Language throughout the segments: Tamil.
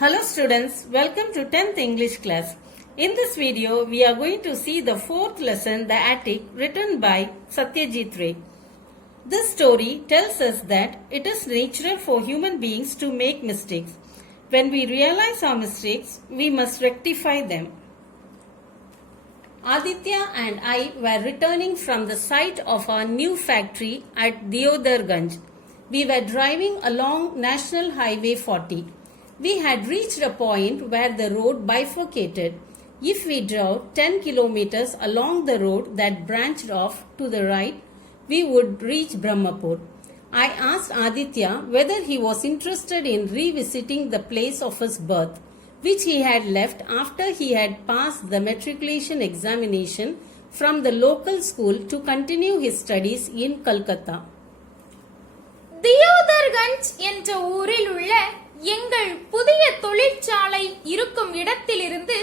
Hello students, welcome to 10th English class. In this video, we are going to see the 4th lesson, The Attic, written by Satyajit Ray. This story tells us that it is natural for human beings to make mistakes. When we realize our mistakes, we must rectify them. Aditya and I were returning from the site of our new factory at Deodarganj. We were driving along National Highway 40. We had reached a point where the road bifurcated. If we drove 10 kilometers along the road that branched off to the right, we would reach Brahmapur. I asked Aditya whether he was interested in revisiting the place of his birth, which he had left after he had passed the matriculation examination from the local school to continue his studies in Calcutta. தியோதர்கஞ்ச் என்ற ஊரில் உள்ள எங்கள் புதிய தொழிற்சாலை இருக்கும் இடத்திலிருந்து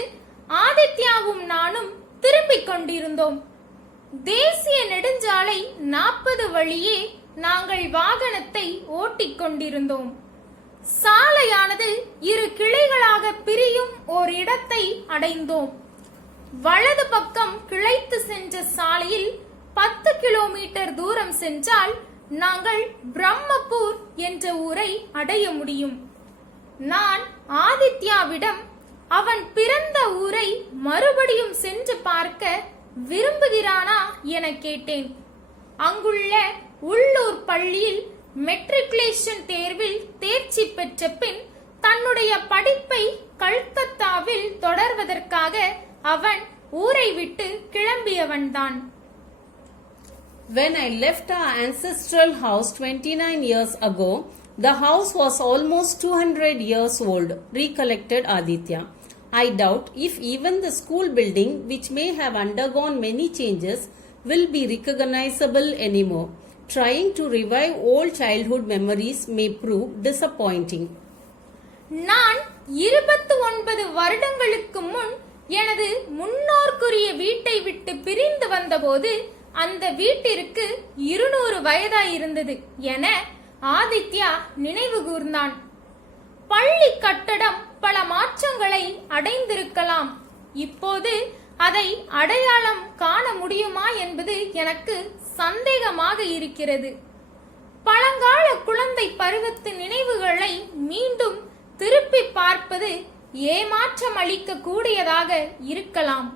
ஆதித்யாவும் நானும் திரும்பிக் கொண்டிருந்தோம். தேசிய நெடுஞ்சாலை 40 வழியே நாங்கள் வாகனத்தை ஓட்டிக் கொண்டிருந்தோம். சாலையானது 2 கிளைகளாக பிரியும் ஓர் இடத்தை அடைந்தோம். வலது பக்கம் கிளைத்து சென்ற சாலையில் 10 கிலோமீட்டர் தூரம் சென்றால் நாங்கள் பிரம்மபூர் என்ற ஊரை அடைய முடியும். நான் ஆதித்யாவிடம் அவன் பிறந்த ஊரை மறுபடியும் சென்று பார்க்க விரும்புகிறானா என கேட்டேன். அங்குள்ள உள்ளூர் பள்ளியில் மெட்ரிகுலேஷன் தேர்வில் தேர்ச்சி பெற்ற பின் தன்னுடைய படிப்பை கல்கத்தாவில் தொடர்வதற்காக அவன் ஊரை விட்டு கிளம்பியவன்தான். When I left our ancestral house 29 years ago, the house was almost 200 years old, recollected Aditya. I doubt if even the school building, which may have undergone many changes, will be recognizable anymore. Trying to revive old childhood memories may prove disappointing. நான் 29 வருடங்களுக்கு முன் எனது முன்னோர்க்குரிய வீட்டை விட்டு பிரிந்து வந்தபோது அந்த வீட்டிற்கு 200 வயதாயிருந்தது என ஆதித்யா நினைவு கூர்ந்தான். பள்ளி கட்டடம் பல மாற்றங்களை அடைந்திருக்கலாம். இப்போது அதை அடையாளம் காண முடியுமா என்பது எனக்கு சந்தேகமாக இருக்கிறது. பழங்கால குழந்தை பருவத்து நினைவுகளை மீண்டும் திருப்பி பார்ப்பது ஏமாற்றம் அளிக்க கூடியதாக இருக்கலாம்.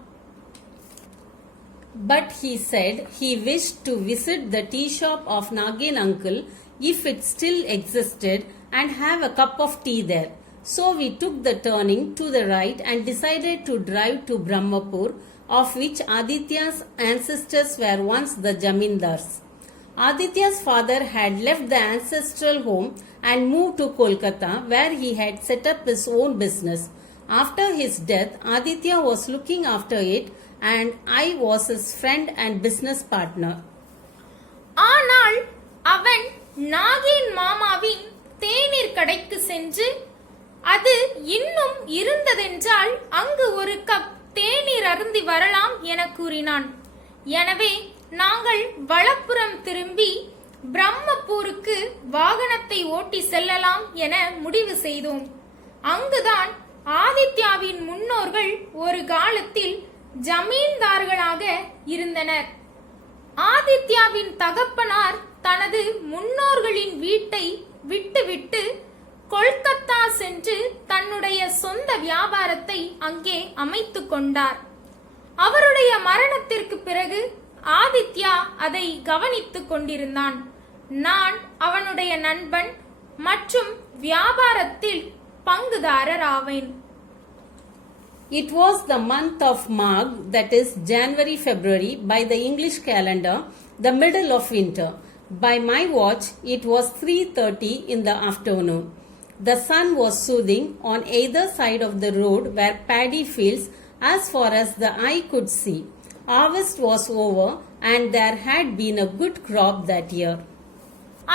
But he said he wished to visit the tea shop of Nagin uncle if it still existed and have a cup of tea there. So we took the turning to the right and decided to drive to Brahmapur, of which Aditya's ancestors were once the Jamindars. Aditya's father had left the ancestral home and moved to Kolkata, where he had set up his own business. After his death, Aditya was looking after it and I was his friend and business partner. ஆனால் அவன் நாகின் மாமாவின் தேநீர் கடைக்கு சென்று அது இன்னும் இருந்ததென்றால் அங்கு ஒரு கப் தேநீர் அருந்தி வரலாம் என கூறினான். எனவே நாங்கள் வலப்புறம் திரும்பி பிரம்மபூருக்கு வாகனத்தை ஓட்டி செல்லலாம் என முடிவு செய்தோம். அங்குதான் ஆதித்யாவின் முன்னோர்கள் ஒரு காலத்தில் ஜமீன்தார்களாக இருந்தனர். ஆதித்யாவின் தகப்பனார் தனது முன்னோர்களின் வீட்டை விட்டுவிட்டு கொல்கத்தா சென்று தன்னுடைய சொந்த வியாபாரத்தை அங்கே அமைத்துக் கொண்டார். அவருடைய மரணத்திற்கு பிறகு ஆதித்யா அதை கவனித்துக் கொண்டிருந்தான். நான் அவனுடைய நண்பன் மற்றும் வியாபாரத்தில் பங்குதாரர் ஆவேன். It was the month of Magh, that is January-February by the English calendar, the middle of winter. By my watch, it was 3:30 in the afternoon. The sun was soothing on either side of the road were paddy fields as far as the eye could see. Harvest was over and there had been a good crop that year.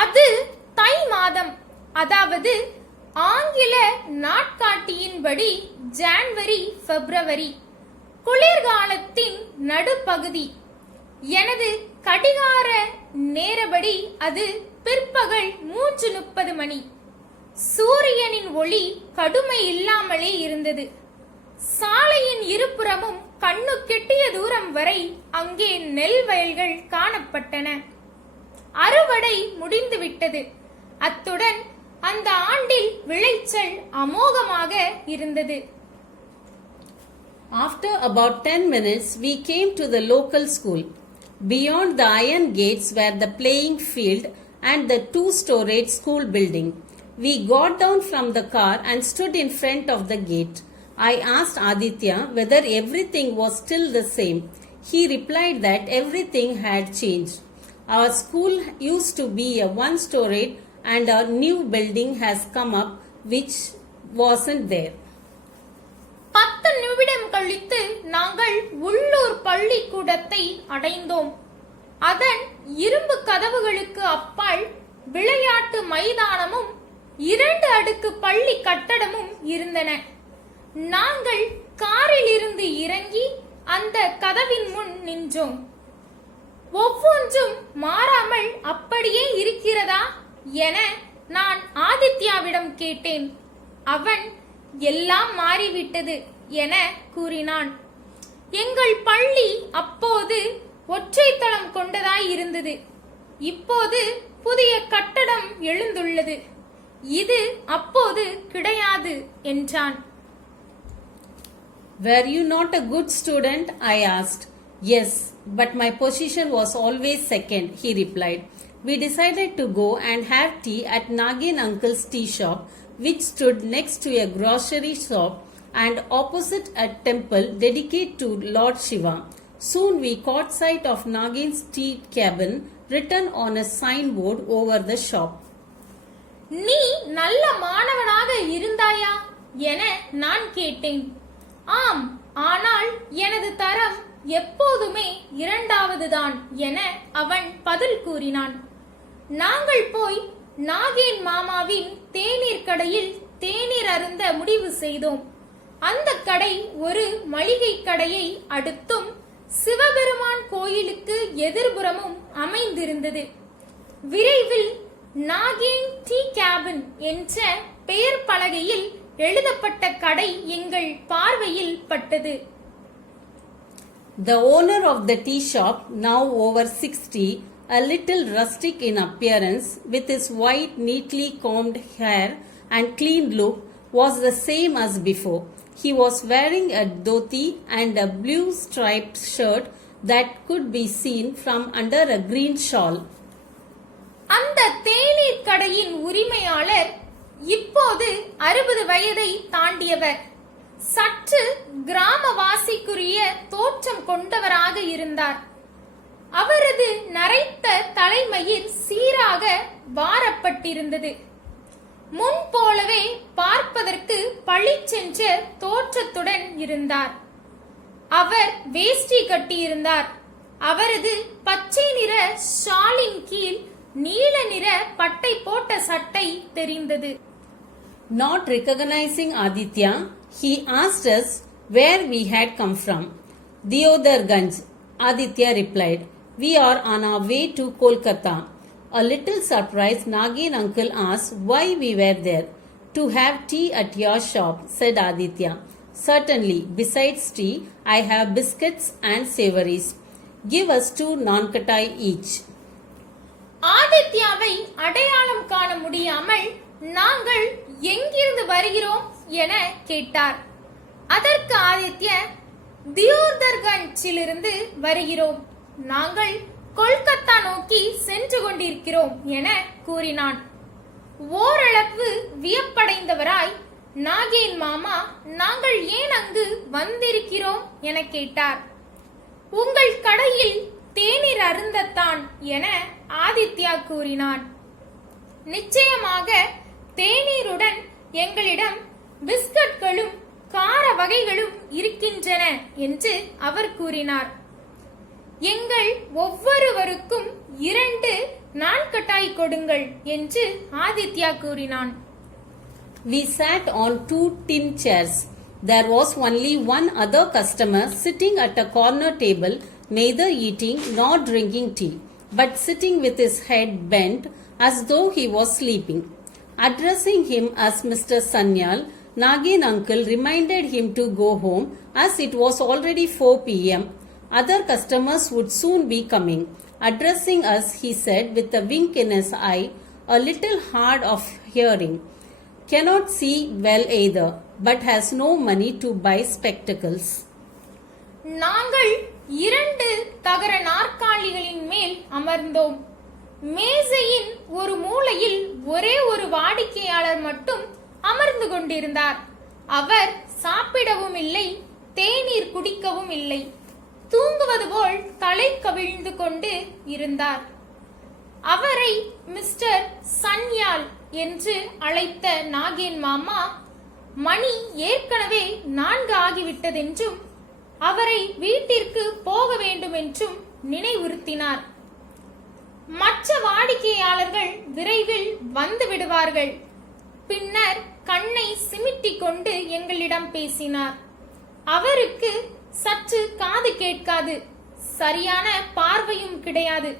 அது தை மாதம், அதாவது ஆங்கில நாட்காட்டியின்படி ஜான்வரி பிப்ரவரி, குளிர்காலத்தின் நடுப்பகுதி. எனது கடிகார நேரப்படி அது பிற்பகல் 3:30 மணி. சூரியனின் ஒளி கடுமை இல்லாமலே இருந்தது. சாலையின் இருபுறமும் கண்ணு கெட்டிய தூரம் வரை அங்கே நெல் வயல்கள் காணப்பட்டன. அறுவடை முடிந்துவிட்டது. அத்துடன் அந்த ஆண்டில் விளைச்சல் அமோகமாக இருந்தது. After about 10 minutes, we came to the local school. Beyond the iron gates were the playing field and the two-storied school building. We got down from the car and stood in front of the gate. I asked Aditya whether everything was still the same. He replied that everything had changed. Our school used to be a one-storied and a new building has come up which wasn't there. 10 நிமிடம் கழித்து நாங்கள் உள்ளூர் பள்ளிக்கூடத்தை அடைந்தோம். அதன் இரும்பு கதவுகளுக்கு அப்பால் விளையாட்டு மைதானமும் 2 அடுக்கு பள்ளி கட்டடமும் இருந்தன. நாங்கள் காரில் இருந்து இறங்கி அந்த கதவின் முன் நின்றோம். ஒவ்வொன்றும் மாறாமல் அப்படியே இருக்கிறதா என நான் ஆதித்யாவிடம் கேட்டேன். அவன் எல்லாம் மாறிவிட்டது என கூறினான். எங்கள் பள்ளி அப்போது ஒற்றைத்தளம் கொண்டதாய் இருந்தது. இப்போது புதிய கட்டடம் எழுந்துள்ளது. இது அப்போது கிடையாது என்றான். Were you not a good student? I asked. Yes, but my position was always second, he replied. We decided to go and have tea at Nagin uncle's tea shop, which stood next to a grocery shop and opposite a temple dedicated to Lord Shiva. Soon we caught sight of Nagin's tea cabin written on a signboard over the shop. நீ நல்ல மாணவனாக இருந்தாயா என நான் கேட்டேன். ஆம், ஆனால் எனது தரம் எப்போதுமே 2வதுதான் என அவன் பதில் கூறினான். நாங்கள் போய் நாகேன் மாமாவின் தேநீர் கடையில் தேநீர் அருந்த முடிவு செய்தோம். அந்த கடை ஒரு மளிகை கடையை அடுத்தும் சிவபெருமான் கோயிலுக்கு எதிர்புறமும் அமைந்திருந்தது. விரைவில் நாகேன் டீ கேபின் என்ற பெயர் பலகையில் எழுதப்பட்ட கடை எங்கள் பார்வையில் பட்டது. The owner of the tea shop, now over 60, a little rustic in appearance, with his white, neatly combed hair and clean look, was the same as before. He was wearing a dhoti and a blue striped shirt that could be seen from under a green shawl. அந்த தேநீர் கடையின் உரிமையாளர் இப்போது 60 வயதை தாண்டியவர். சற்று கிராமவாசிக்குரிய தோற்றம் கொண்டவராக இருந்தார். அவரது நரைத்த தலைமயிர் சீராக வாரப்பட்டிருந்தது. முன் போலவே பார்ப்பதற்கு பளிச்சென்ற தோற்றத்துடன் இருந்தார். அவர் வேஷ்டி கட்டியிருந்தார். அவரது பச்சை நிற ஷாலின் கீழ் நீல நிற பட்டை போட்ட சட்டை தெரிந்தது. Not recognizing Aditya, he asked us where we had come from. Deodarganj, Aditya replied. We are on our way to Kolkata. A little surprised, Nagin uncle asked why we were there. To have tea at your shop, said Aditya. Certainly, besides tea, I have biscuits and savories. Give us 2 naan-katai each. ஆதித்யாவை அடையாளம் காண முடியாமல் நாங்கள் எங்கிருந்து வருகிறோம் என கேட்டார். அதற்கு ஆதித்ய, தியோதர்கஞ்சிலிருந்து வருகிறோம். நாங்கள் கொல்கத்தா நோக்கி சென்று கொண்டிருக்கிறோம் என கூறினான். ஓரளவு வியப்படைந்தவராய், நாகேன் மாமா, நாங்கள் ஏன் அங்கு வந்திருக்கிறோம் என கேட்டார். உங்கள் கடையில் தேநீர் அருந்தத்தான் என ஆதித்யா கூறினான். நிச்சயமாக தேநீருடன் எங்களிடம் பிஸ்கட்களும் கார வகைகளும் இருக்கின்றன என்று அவர் கூறினார். எங்கள் ஒவ்வொருவருக்கும் 2 நான்கட்டாய் கொடுங்கள் என்று ஆதித்யா கூறினான். We sat on 2 tin chairs. There was only one other customer sitting at a corner table, neither eating nor drinking tea, but sitting with his head bent as though he was sleeping. Addressing him as Mr. Sanyal, Nagin uncle reminded him to go home as it was already 4 p.m. Other customers would soon be coming. Addressing us, he said with a wink in his eye, a little hard of hearing. Cannot see well either, but has no money to buy spectacles. நாங்கள் 2 தகர நாற்காலிகளின் மேல் அமர்ந்தோம். மேசையின் ஒரு மூலையில் ஒரே ஒரு வாடிக்கையாளர் மட்டும் அமர்ந்து கொண்டிருந்தார். அவர் சாப்பிடவும் இல்லை, தேநீர் குடிக்கவும் இல்லை. தூங்குவது போல் தலை கவிழ்ந்து கொண்டு இருந்தார். அவரை மிஸ்டர் சன்யால் என்று அழைத்த நாகேன் மாமா, மணி ஏற்கனவே 4 ஆகிவிட்டதென்றும் அவரை வீட்டிற்கு போக வேண்டும் என்றும் நினைவுறுத்தினார். மற்ற வாடிக்கையாளர்கள் விரைவில் வந்து விடுவார்கள். பின்னர் கண்ணை சிமிட்டிக் கொண்டு எங்களிடம் பேசினார். அவருக்கு சற்று காது கேட்காது, சரியான பார்வையும் கிடையாது,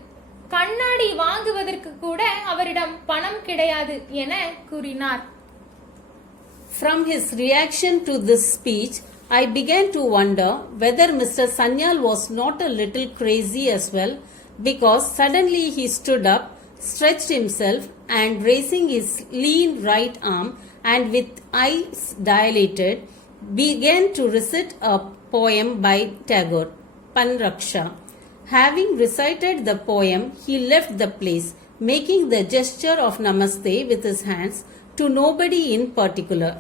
கண்ணாடி வாங்குவதற்கு கூட அவரிடம் பணம் கிடையாது என கூறினார். From his reaction to this speech, I began to wonder whether Mr. Sanyal was not a little crazy as well, because suddenly he stood up, stretched himself, and raising his lean right arm and with eyes dilated, began to recite a poem by Tagore, Panraksha. Having recited the poem, he left the place, making the gesture of namaste with his hands to nobody in particular.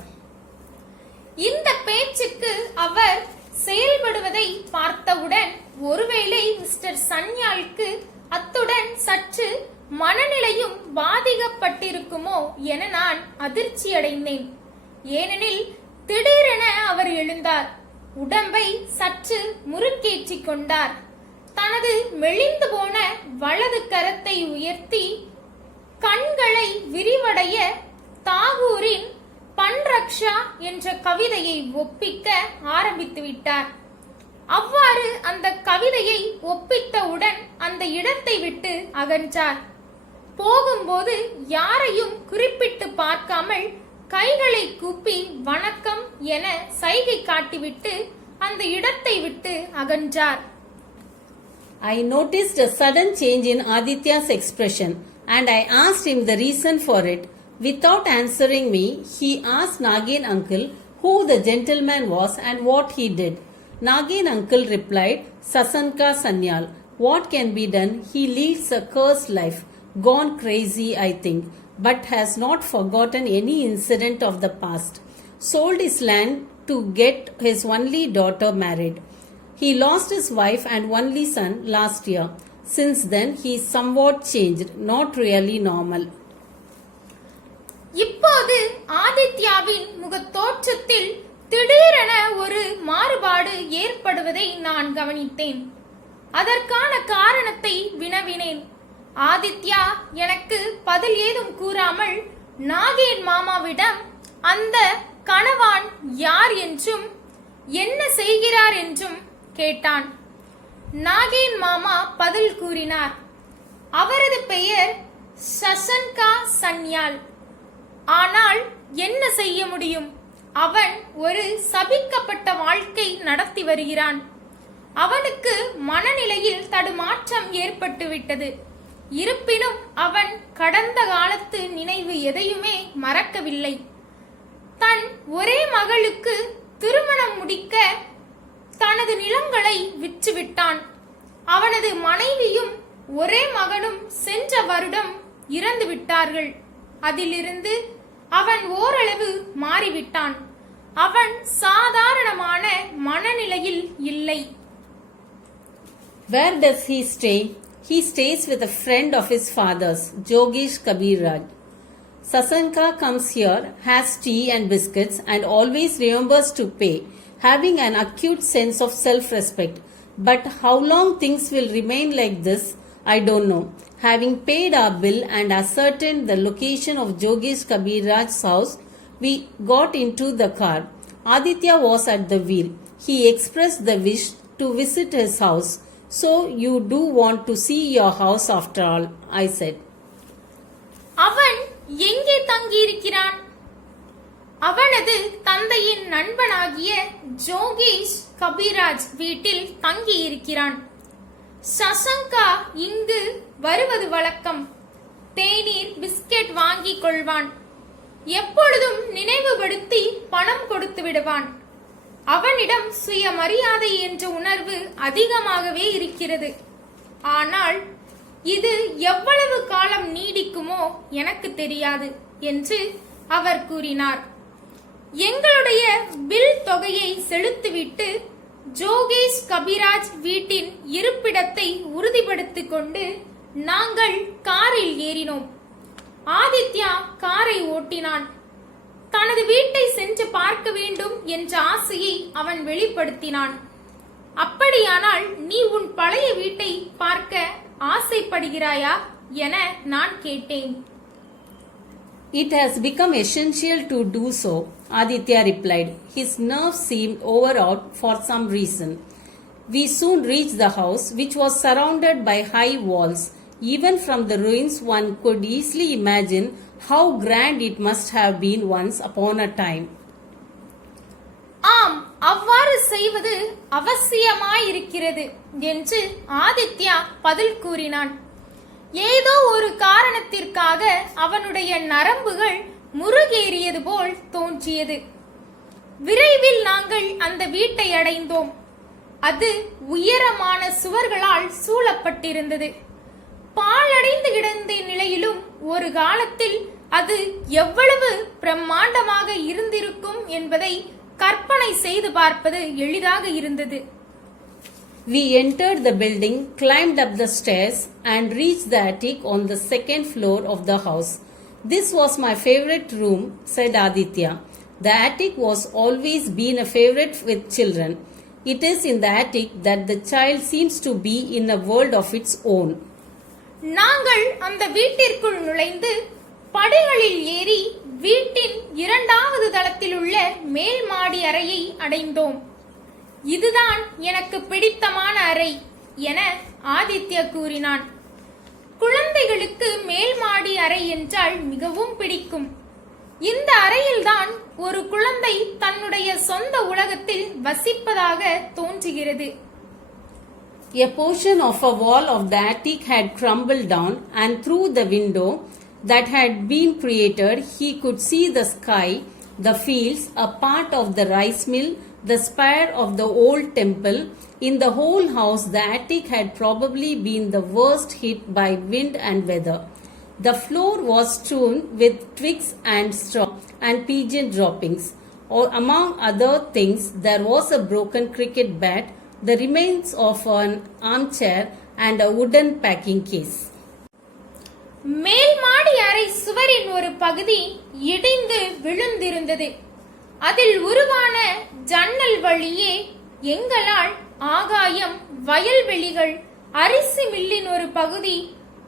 இந்த பேச்சுக்கு அவர் செயல்படுவதை பார்த்தவுடன் ஒருவேளை மிஸ்டர் சன்யாலுக்கு அத்துடன் சற்று மனநிலையும் பாதிக்கப்பட்டிருக்குமோ என நான் அதிர்ச்சியடைந்தேன். ஏனெனில் திடீரென அவர் எழுந்தார், உடம்பை சற்று முறுக்கேற்றிக் கொண்டார். தனது மெலிந்து போன வலது கரத்தை உயர்த்தி கண்களை விரிவடைய தாகூரின் பன்ரக்ஷா என்ற கவிதையை ஒப்பிக்க ஆரம்பித்து விட்டார். அவ்வாறு அந்த கவிதையை ஒப்பித்தவுடன் அந்த இடத்தை விட்டு அகன்றார். போகும்போது யாரையும் குறிப்பிட்டு பார்க்காமல் கைகளை கூப்பி வணக்கம் என சைகை காட்டிவிட்டு அந்த இடத்தை விட்டு அகன்றார். I noticed a sudden change in Aditya's expression and I asked him the reason for it. Without answering me, he asked Nagin uncle who the gentleman was and what he did. Nagin uncle replied, Sasanka Sanyal. What can be done? He leads a cursed life, gone crazy I think, but has not forgotten any incident of the past. Sold his land to get his only daughter married. He lost his wife and only son last year. Since then, he is somewhat changed, not really normal. இப்போது ஆதித்யாவின் முகத்தோற்றத்தில் திடீரென ஒரு மாறுபாடு ஏற்படுவதை நான் கவனித்தேன். அதற்கான காரணத்தை வினவினேன். ஆதித்யா எனக்கு பதில் ஏதும் கூறாமல் நாகேன் மாமாவிடம் அந்த கணவான் யார் என்றும் என்ன செய்கிறார் என்றும் கேட்டான். நாகேன் மாமா பதில் கூறினார். அவரது பெயர் சசன்கா சன்யால். ஆனால் என்ன செய்ய முடியும்? அவன் ஒரு சபிக்கப்பட்ட வாழ்க்கை நடத்தி வருகிறான். அவனுக்கு மனநிலையில் தடுமாற்றம் ஏற்பட்டுவிட்டது. இருப்பினும் அவன் கடந்த காலத்து நினைவு எதையுமே மறக்கவில்லை. தன் ஒரே மகளுக்கு திருமணம் முடிக்க தனது நிலங்களை விற்றுவிட்டான். அவனது மனைவியும் ஒரே மகனும் சென்ற வருடம் இறந்து விட்டார்கள். அதிலிருந்து அவன் ஓரளவு மாறிவிட்டான். அவன் சாதாரணமான மனநிலையில் இல்லை. Where does he stay? He stays with a friend of his father's, Jogesh Kabiraj. Sasanka comes here, has tea and biscuits and always remembers to pay, having an acute sense of self-respect. But how long things will remain like this, I don't know. Having paid our bill and ascertained the location of Jogesh Kabiraj's house, we got into the car. Aditya was at the wheel. He expressed the wish to visit his house. So you do want to see your house after all, I said. அவன் எங்கே தங்கியிருக்கிறான்? அவனது தந்தையின் நண்பனாகிய ஜோகேஷ் கபிராஜ் வீட்டில் தங்கியிருக்கிறான். சசங்கா இங்கு வருவது வழக்கம். தேநீர், பிஸ்கெட் வாங்கிக் கொள்வான். எப்பொழுதும் நினைவுபடுத்தி பணம் கொடுத்து விடுவான். அவனிடம் சுயமரியாதை என்ற உணர்வு அதிகமாகவே இருக்கிறது. ஆனால் இது எவ்வளவு காலம் நீடிக்குமோ எனக்கு தெரியாது என்று அவர் கூறினார். எங்களுடைய பில் தொகையை செலுத்திவிட்டு ஜோகேஷ் கபிராஜ் வீட்டின் இருப்பிடத்தை உறுதிப்படுத்திக் கொண்டு நாங்கள் காரில் ஏறினோம். ஆதித்யா காரை ஓட்டினான். தனது வீட்டை சென்று பார்க்க வேண்டும் என்ற ஆசையை அவன் வெளிப்படுத்தினான். அப்படியானால் நீ உன் பழைய வீட்டை பார்க்க ஆசைப்படுகிறாயா என நான் கேட்டேன். It has become essential to do so, Aditya replied. His nerves seemed overwrought for some reason. We soon reached the house, which was surrounded by high walls. Even from the ruins, one could easily imagine how grand it must have been once upon a time. ஆம், அவ்வாறு செய்வது அவசியமாயிருக்கிறது என்று ஆதித்யா பதில் கூறினான். ஏதோ ஒரு காரணத்திற்காக அவனுடைய நரம்புகள் முருகேறியது போல் தோன்றியது. விரைவில் நாங்கள் அந்த வீட்டை அடைந்தோம். அது உயரமான சுவர்களால் சூழப்பட்டிருந்தது. பாழடைந்து கிடந்த நிலையிலும் ஒரு காலத்தில் அது எவ்வளவு பிரம்மாண்டமாக இருந்திருக்கும் என்பதை கற்பனை செய்து பார்ப்பது எளிதாக இருந்தது. We entered the building, climbed up the stairs and reached the attic on the second floor of the house. This was my favorite room, said Aditya. The attic was always been a favorite with children. It is in the attic that the child seems to be in a world of its own. நாங்கள் அந்த வீட்டிற்குள் நுழைந்து படிகளில் ஏறி வீட்டின் இரண்டாவது தளத்தில் உள்ள மேல் மாடி அறையை அடைந்தோம். இதுதான் எனக்கு பிடித்தமான அறை என ஆதித்யா கூறினான். குழந்தைகளுக்கு மேல் மாடி அறை என்றால் மிகவும் பிடிக்கும். இந்த அறையில்தான் ஒரு குழந்தை தன்னுடைய சொந்த உலகத்தில் வசிப்பதாக தோன்றுகிறது. A portion of a wall of the attic had crumbled down, and through the window that had been created, he could see the sky, the fields, a part of the rice mill, the spire of the old temple. In the whole house, the attic had probably been the worst hit by wind and weather. The floor was strewn with twigs and straw and pigeon droppings. Or among other things, there was a broken cricket bat, the remains of an armchair, and a wooden packing case. மேல் மாடி அறை சுவரின் ஒரு பகுதி இடிந்து விழுந்திருந்தது. அதில் உருவான ஜன்னல் வழியே எங்களால் ஆகாயம், வயல்வெளிகள், அரிசி மில்லின் ஒரு பகுதி,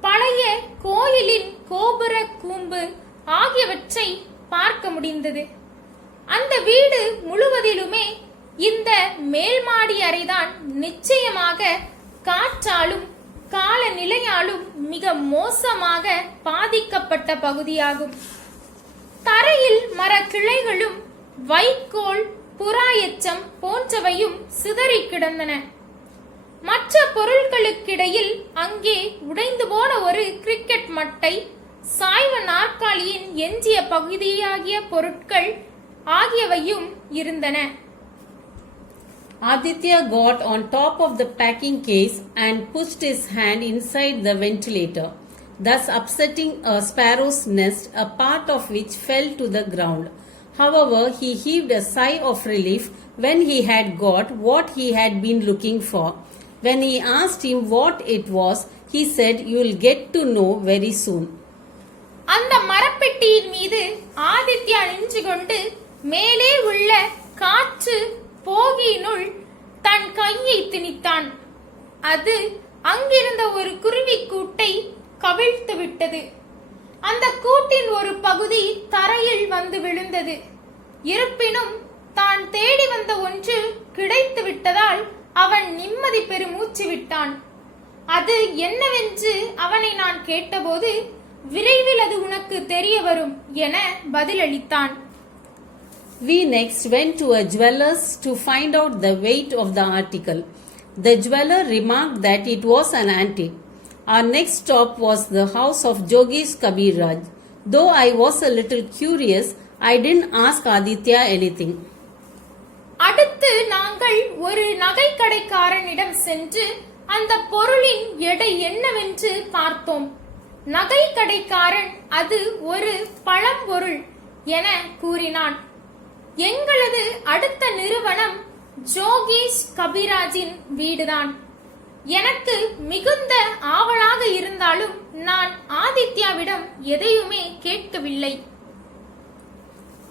பழைய கோயிலின் கோபுர கூம்பு ஆகியவற்றை பார்க்க முடிந்தது. அந்த வீடு முழுவதிலுமே இந்த மேல்மாடி அறைதான் நிச்சயமாக காற்றாலும் காலநிலையாலும் மிக மோசமாக பாதிக்கப்பட்ட பகுதியாகும். தரையில் மர கிளைகளும் வைக்கோல், புறா எச்சம் போன்றவையும் சிதறி கிடந்தன. மற்ற பொருட்களுக்கிடையில் அங்கே உடைந்து போன ஒரு கிரிக்கெட் மட்டை, சாய்வ நாற்காலியின் எஞ்சிய பகுதியாகிய பொருட்கள் ஆகியவையும் இருந்தன. Aditya got on top of the packing case and pushed his hand inside the ventilator, thus upsetting a sparrow's nest, a part of which fell to the ground. However, he heaved a sigh of relief when he had got what he had been looking for. When he asked him what it was, he said, "You'll get to know very soon." அந்த மரப்பெட்டியின் மீது ஆதித்யா நின்று கொண்டு மேலே உள்ள காற்று போகியினுள் தன் கையை திணித்தான். அது அங்கிருந்த ஒரு குருவி கூட்டை கவிழ்த்து விட்டது. அந்த கூட்டின் ஒரு பகுதி தரையில் வந்து விழுந்தது. இருப்பினும் தான் தேடி வந்த ஒன்று கிடைத்து விட்டதால் அவன் நிம்மதி பெருமூச்சு விட்டான். அது என்னவென்று அவனை நான் கேட்டபோது விரைவில் அது உனக்கு தெரிய வரும் என பதிலளித்தான். We next went to a jeweler's to find out the weight of the article. The jeweler remarked that it was an antique. Our next stop was the house of Jogesh Kabiraj. Though I was a little curious, I didn't ask Aditya anything. அடுத்து நாங்கள் ஒரு நகைக்கடைக்காரனிடம் சென்று அந்த பொருளின் எடை என்னவென்று பார்த்தோம். நகைக்கடைக்காரன் அது ஒரு பழம்பொருள் என கூறினான். எங்களது அடுத்த நிறுவனம் ஜோகேஷ் கபிராஜின் வீடுதான். எனக்கு மிகுந்த ஆவலாக இருந்தாலும் நான் ஆதித்யாவிடம் எதையுமே கேட்கவில்லை.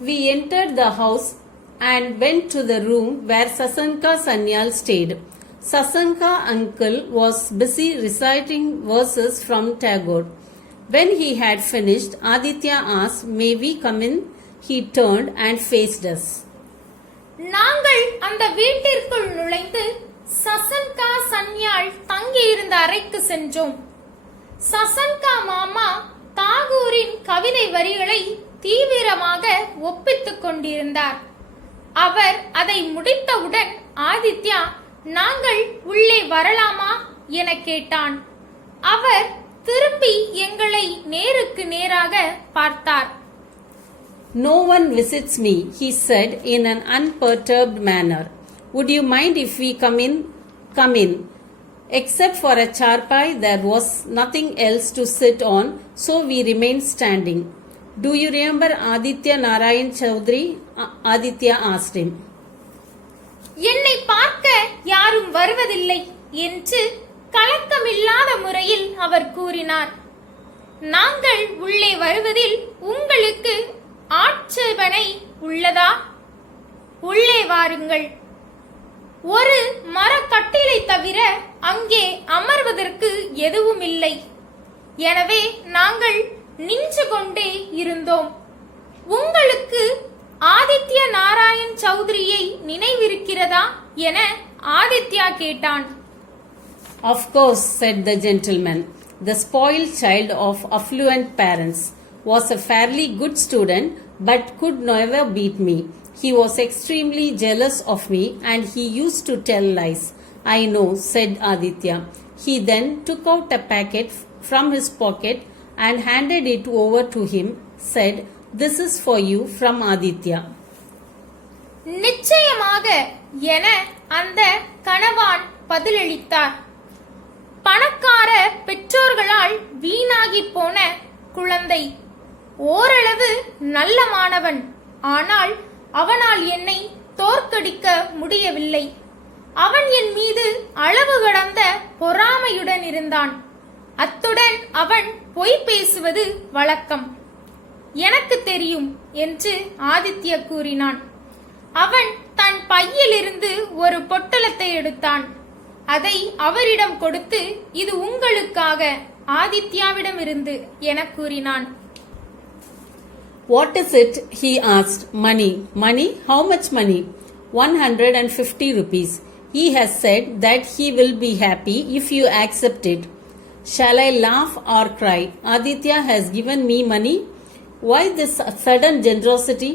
We entered the house and went to the room where Sasanka Sanyal stayed. Sasanka uncle was busy reciting verses from Tagore. When he had finished, Aditya asked, "May we come in?" He turned and faced us. நாங்கள் அந்த வீட்டிற்குள் நுழைந்து சசன்கா சன்யாள் தங்கியிருந்த அறைக்கு சென்றோம். சசன்கா மாமா தாகூரின் கவிதை வரிகளை தீவிரமாக ஒப்பித்துக் கொண்டிருந்தார். அவர் அதை முடித்தவுடன் ஆதித்யா, நாங்கள் உள்ளே வரலாமா என கேட்டான். அவர் திரும்பி எங்களை நேருக்கு நேராக பார்த்தார். "No one visits me," he said in an unperturbed manner. "Would you mind if we come in? Come in." Except for a charpai, there was nothing else to sit on, so we remained standing. "Do you remember Aditya Narayan Chaudhary?" Aditya asked him. என்னை பார்க்க யாரும் வருவதில்லை என்று கலக்கமில்லாத முறையில் அவர் கூறினார். நாங்கள் உள்ளே வருவதில் உங்களுக்கு ஆட்சேபனை உள்ளதா? உள்ளே வாருங்கள். ஒரு மரக்கட்டிலை தவிர அங்கே அமர்வதற்கு எதுவும் இல்லை. எனவே நாங்கள் நின்று கொண்டே இருந்தோம். உங்களுக்கு ஆதித்ய நாராயண் சௌத்ரியை நினைவிருக்கிறதா என ஆதித்யா கேட்டான். "Of course," said the gentleman. The spoiled child of affluent parents was a fairly good student but could never beat me. He was extremely jealous of me and he used to tell lies. "I know," said Aditya. He then took out a packet from his pocket and handed it over to him, said, "This is for you from Aditya." நிச்சயமாக என அந்த கணவான் பதிலளித்தார். பணக்கார பெற்றோர்களால் வீணாகி போன குழந்தை. ஓரளவு நல்ல மாணவன். ஆனால் அவனால் என்னை தோற்கடிக்க முடியவில்லை. அவன் என் மீது அளவு கடந்த பொறாமையுடன் இருந்தான். அத்துடன் அவன் பொய் பேசுவது வழக்கம். எனக்கு தெரியும் என்று ஆதித்யா கூறினான். அவன் தன் பையிலிருந்து ஒரு பொட்டலத்தை எடுத்தான். அதை அவரிடம் கொடுத்து, "இது உங்களுக்காக ஆதித்யாவிடமிருந்து" என கூறினான். "What is it?" he asked. "Money." "Money? How much money?" 150 rupees. "He has said that he will be happy if you accept it." "Shall I laugh or cry? Aditya has given me money. Why this sudden generosity?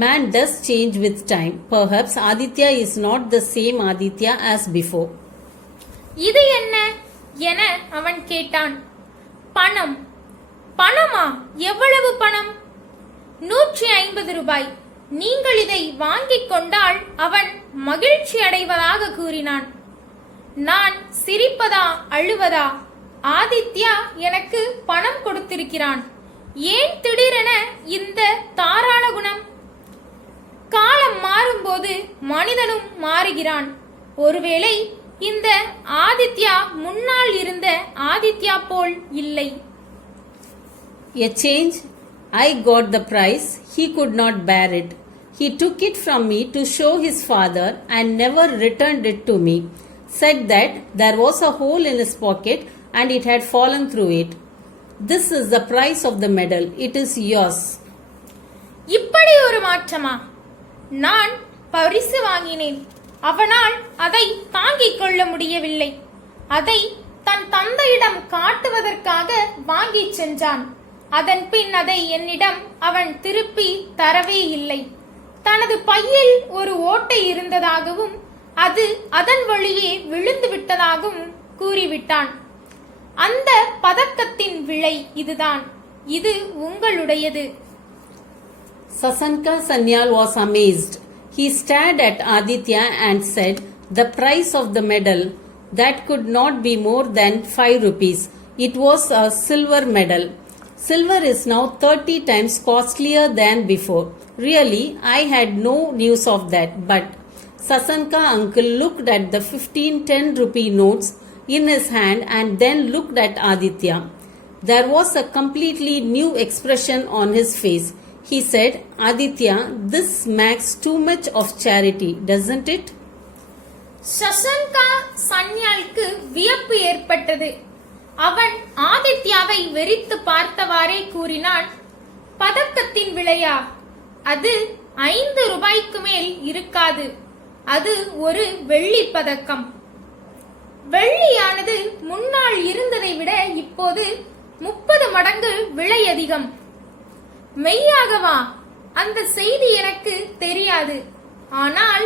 Man does change with time. Perhaps Aditya is not the same Aditya as before." "இது என்ன?" என அவன் கேட்டான். "பணம்." "பணமா? எவ்வளவு பணம்?" 150 ரூபாய். "நீங்கள் இதை வாங்கிக் கொண்டால் அவன் மகிழ்ச்சி அடைவதாக கூறினான்." நான் சிரிப்பதா அழுவதா? ஆதித்யா எனக்கு பணம் கொடுத்திருக்கிறான். ஏன் திடீரென இந்த தாராள குணம்? காலம் மாறும்போது மனிதனும் மாறுகிறான். ஒருவேளை இந்த ஆதித்யா முன்னால் இருந்த ஆதித்யா போல் இல்லை. "A change? I got the price. He could not bear it. He took it from me to show his father and never returned it to me. Said that there was a hole in his pocket and it had fallen through it. This is the price of the medal. It is yours." இப்படி ஒரு மாற்றமா? நான் பரிசு வாங்கினேன். அவனால் அதை தாங்கிக் கொள்ள முடியவில்லை. அதை தன் தந்தையிடம் காட்டுவதற்காக வாங்கிச் சென்றான். அதன் பின் அதை என்னிடம் அவன் திருப்பி தரவே இல்லை. தனது பையில் ஒரு ஓட்டை இருந்ததாகவும் அது அதன் வழியே விழுந்து விட்டதாகவும் கூறிவிட்டான். அந்த பதக்கத்தின் விலை இதுதான், இது உங்களுடையது. Sasanka Sanyal was amazed. He stared at Aditya and said, "The price of the medal, that could not be more than 5 rupees. It was a silver medal. Silver is now 30 times costlier than before. Really, I had no news of that." But Sasanka uncle looked at the 15-10 rupee notes in his hand and then looked at Aditya. There was a completely new expression on his face. He said, "Aditya, this smacks too much of charity, doesn't it?" சசன்கா சன்யாலுக்கு வியப்பு ஏற்பட்டது. அவன் ஆதித்யாவை வெறித்து பார்த்தவாறே கூறினான், பதக்கத்தின் விலையா? அது 5 ரூபாய்க்கு மேல் இருக்காது. அது ஒரு வெள்ளி பதக்கம். வெள்ளியானது முன்னால் இருந்ததை விட இப்போது 30 மடங்கு விலை அதிகம். மெய்யாகவா? அந்த செய்தி எனக்கு தெரியாது. ஆனால்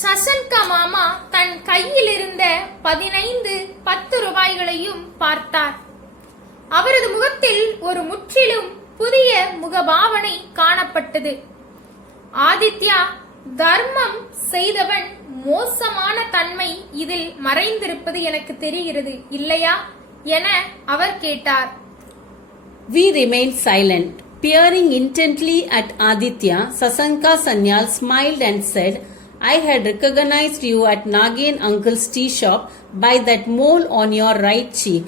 சசன்கா மாமா தன் கையில் இருந்த 15-10 ரூபாய்களையும் பார்த்தார். அவரது முகத்தில் ஒரு முற்றிலும் புதிய முகபாவனை காணப்பட்டது. ஆதித்யா, தர்மம் செய்தவன் மோசமான தன்மை இதில் மறைந்திருப்பது எனக்கு தெரிகிறது, இல்லையா என அவர் கேட்டார். We remained silent. Peering intently at Aditya, Sasanka Sanyal smiled and said, "I had recognized you at Nagin uncle's tea shop by that mole on your right cheek.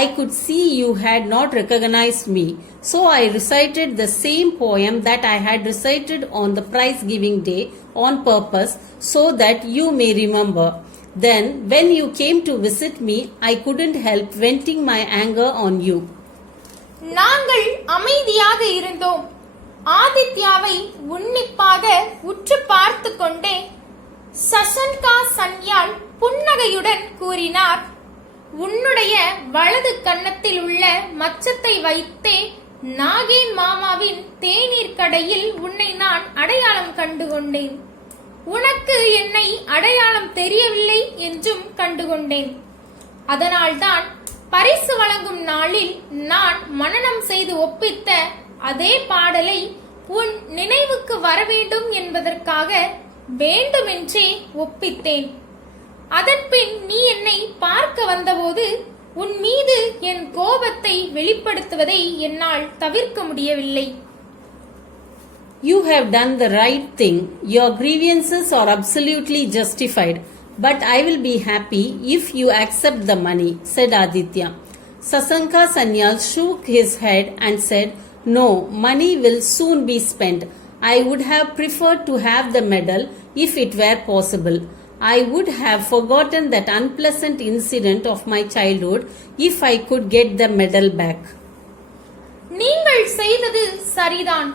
I could see you had not recognized me, so I recited the same poem that I had recited on the prize-giving day on purpose so that you may remember. Then, when you came to visit me, I couldn't help venting my anger on you." நாங்கள் அமைதியாக இருந்தோம். ஆதித்யாவை உன்னிப்பாக உற்று பார்த்து கொண்டே சசன்கா சன்யால் புன்னகையுடன் கூறினார், "உன்னுடைய வலது கன்னத்தில் உள்ள மச்சத்தை வைத்தே நாகேன் மாமாவின் தேநீர் கடையில் உன்னை நான் அடையாளம் கண்டுகொண்டேன். உனக்கு என்னை அடையாளம் தெரியவில்லை என்றும் கண்டுகொண்டேன். அதனால்தான் பரிசு வழங்கும் நாளில் நான் மனனம் செய்து ஒப்பித்த அதே பாடலை உன் நினைவுக்கு வர வேண்டும் என்பதற்காக வேண்டுமென்றே ஒப்பித்தேன். அதன்பின் நீ என்னை பார்க்க வந்தபோது உன் மீது என் கோபத்தை வெளிப்படுத்துவதை என்னால் தவிர்க்க முடியவில்லை. You have done the right thing. Your grievances are absolutely justified. But I will be happy if you accept the money, said Aditya. Sasanka Sanyal shook his head and said, "No, money will soon be spent. I would have preferred to have the medal if it were possible. I would have forgotten that unpleasant incident of my childhood if I could get the medal back." நீங்கள் செய்தது சரிதான்.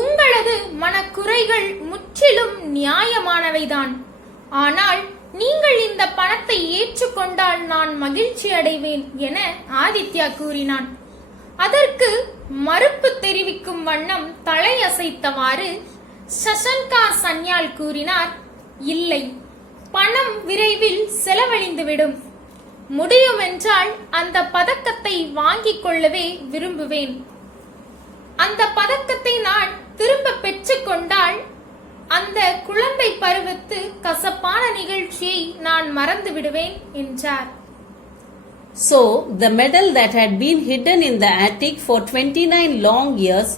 உங்களது மனக்குறைகள் முற்றிலும் நியாயமானவைதான். ஆனால் நீங்கள் இந்த பணத்தை ஏற்றுக்கொண்டால் நான் மகிழ்ச்சி அடைவேன் என ஆதித்யா கூறினான். அதற்கு மறுப்பு தெரிவிக்கும் வண்ணம் தலையசைத்தவாறு சசன்கா சன்யால் கூறினார், "இல்லை, பணம் விரைவில் செலவழிந்துவிடும். முடியுமென்றால் அந்த பதக்கத்தை வாங்கிக் கொள்ளவே விரும்புவேன். அந்த பதக்கத்தை நான் திரும்ப பெற்றுக்கொண்டால் அந்த குழந்தை பருவத்து கசப்பான நிகழ்ச்சியை நான் மறந்து விடுவேன்" என்றார். So, the medal that had been hidden in the attic for 29 long years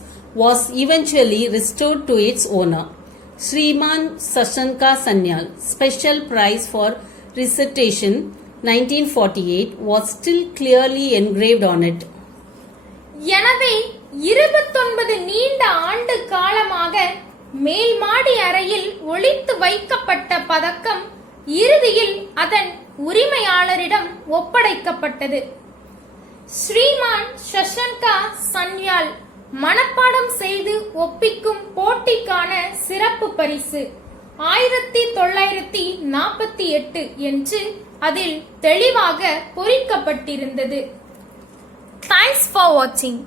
was eventually restored to its owner. Sriman Sasanka Sanyal, Special Prize for Recitation 1948, was still clearly engraved on it. எனவே 29 நீண்ட ஆண்டு காலமாக மேல் மாடி அறையில் ஒளித்து வைக்கப்பட்ட பதக்கம் இறுதியில் அதன் உரிமையாளரிடம் ஒப்படைக்கப்பட்டது. ஸ்ரீமான் சசன்கா சன்யால் மனப்பாடம் செய்து ஒப்பிக்கும் போட்டிக்கான சிறப்பு பரிசு 1948 என்று அதில் தெளிவாக பொறிக்கப்பட்டிருந்தது. Thanks for watching.